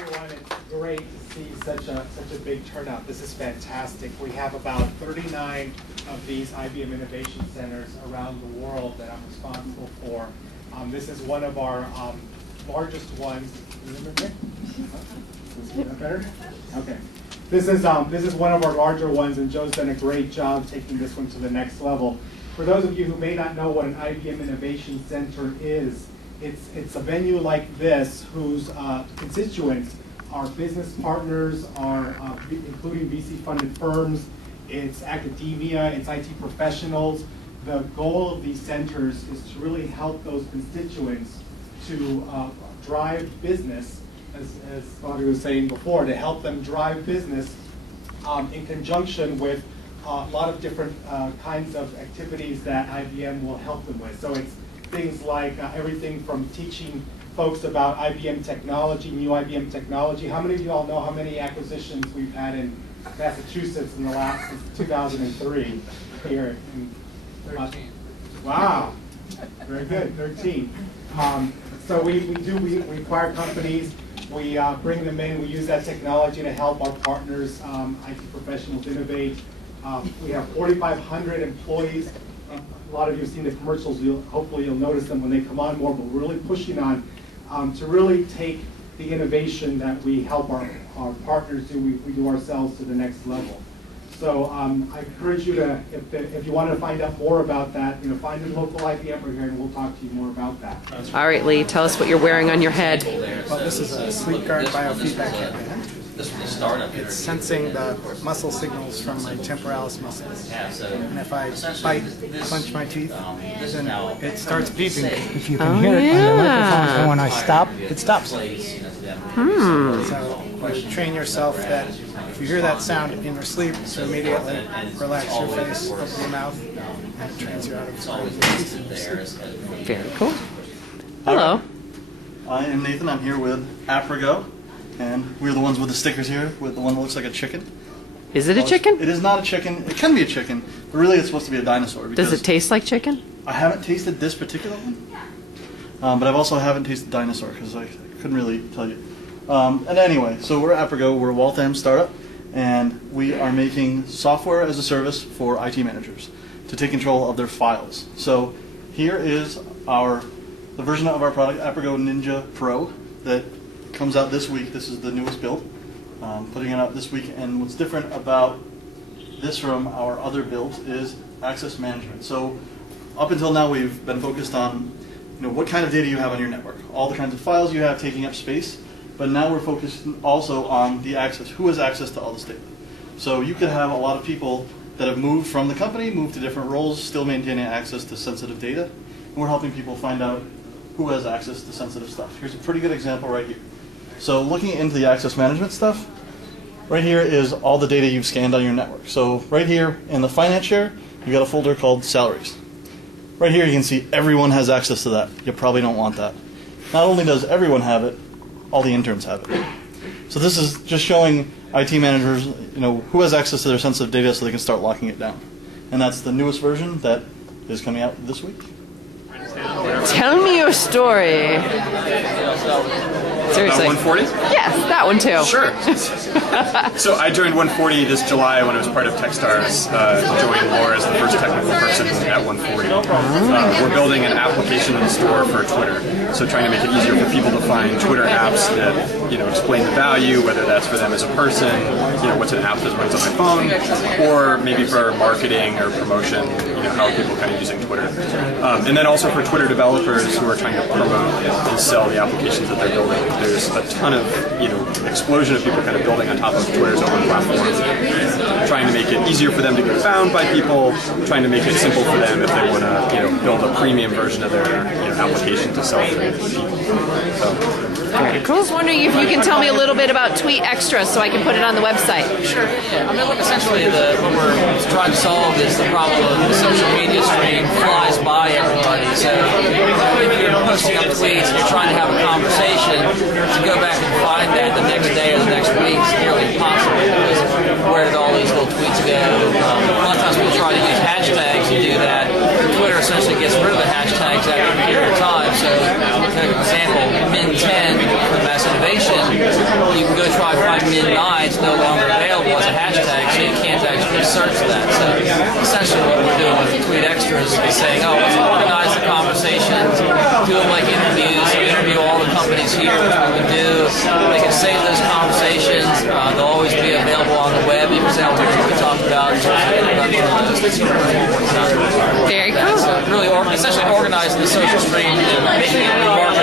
everyone. It's great to see such a big turnout. This is fantastic. We have about 39 of these IBM Innovation Centers around the world that I'm responsible for. This is one of our largest ones. Is that better? Okay. This is one of our larger ones, and Joe's done a great job taking this one to the next level. For those of you who may not know what an IBM Innovation Center is, it's a venue like this whose constituents are business partners, including VC-funded firms, it's academia, it's IT professionals. The goal of these centers is to really help those constituents to drive business, as Claudia was saying before, to help them drive business in conjunction with a lot of different kinds of activities that IBM will help them with. So it's things like everything from teaching folks about IBM technology, new IBM technology. How many of you all know how many acquisitions we've had in Massachusetts in the last, since 2003 here? 13. Wow, very good, 13. So we acquire companies, we bring them in, we use that technology to help our partners, IT professionals, innovate. We have 4,500 employees. A lot of you have seen the commercials. Hopefully you'll notice them when they come on more, but we're really pushing on to really take the innovation that we help our partners do, we do ourselves to the next level. So I encourage you to, if you want to find out more about that, find a local IBM here and we'll talk to you more about that. All right, Lee, tell us what you're wearing on your head. Well, this is a sleep guard biofeedback headband. It's sensing the muscle signals from my temporalis muscles. And if I clench my teeth, then it starts beeping. If you can hear it on the microphones, and when I stop, it stops. So you train yourself that if you hear that sound in your sleep, so immediately relax your face, open your mouth, and it trains you out of sleep. Very cool. Hello. I am Nathan. I'm here with Aprigo. And we're the ones with the stickers here, with the one that looks like a chicken. Is it a chicken? It is not a chicken. It can be a chicken, but really it's supposed to be a dinosaur. Does it taste like chicken? I haven't tasted this particular one, but I've also haven't tasted dinosaur because I couldn't really tell you. And anyway, so we're Aprigo. We're a Waltham startup, and we are making software as a service for IT managers to take control of their files. So here is the version of our product, Aprigo Ninja Pro, that comes out this week. This is the newest build, putting it out this week. And what's different about this from our other builds is access management. So up until now, we've been focused on what kind of data you have on your network, all the kinds of files you have taking up space. But now we're focused also on the access. Who has access to all this data? So you could have a lot of people that have moved from the company, moved to different roles, still maintaining access to sensitive data. And we're helping people find out who has access to sensitive stuff. Here's a pretty good example right here. So looking into the access management stuff, right here is all the data you've scanned on your network. So right here in the finance share, you've got a folder called salaries. Right here you can see everyone has access to that. You probably don't want that. Not only does everyone have it, all the interns have it. So this is just showing IT managers who has access to their sensitive data so they can start locking it down. And that's the newest version that is coming out this week. Tell me your story. Seriously. 140? Yes, that one too. Sure. So I joined 140 this July when I was part of Techstars, joined Laura as the first technical person at 140. We're building an application store for Twitter, so trying to make it easier for people to find Twitter apps that explain the value, whether that's for them as a person, what's an app that runs on my phone, or maybe for marketing or promotion, how are people kind of using Twitter. And then also for Twitter developers who are trying to promote and sell the applications that they're building. There's a ton of, explosion of people kind of building on top of Twitter's own platform, trying to make it easier for them to get found by people, trying to make it simple for them if they want to, build a premium version of their application to sell to people. So. Very cool. Just wondering if you can tell me a little bit about TweetExtra so I can put it on the website. Sure. Yeah. I mean, look, essentially what we're trying to solve is the problem of the social media stream flies by everybody. So if you're posting up tweets and you're trying to have a conversation, to go back and find that the next day or the next week is nearly impossible because where did all these little tweets go? A lot of times people try to use hashtags to do that. Twitter essentially gets rid of the hashtags after a period of time. So, for example, Min10 for mass innovation you can go try to find Min9, it's no longer available as a hashtag, so you can't actually search that. So essentially what we're doing with TweetExtra is saying, oh, let's organize the conversations, do them like interviews, so interview all the companies here, which we would do. They can save those conversations. They'll always be available on the web. You can say, we talked about Very cool. really essentially organizing the social stream and making it remarkable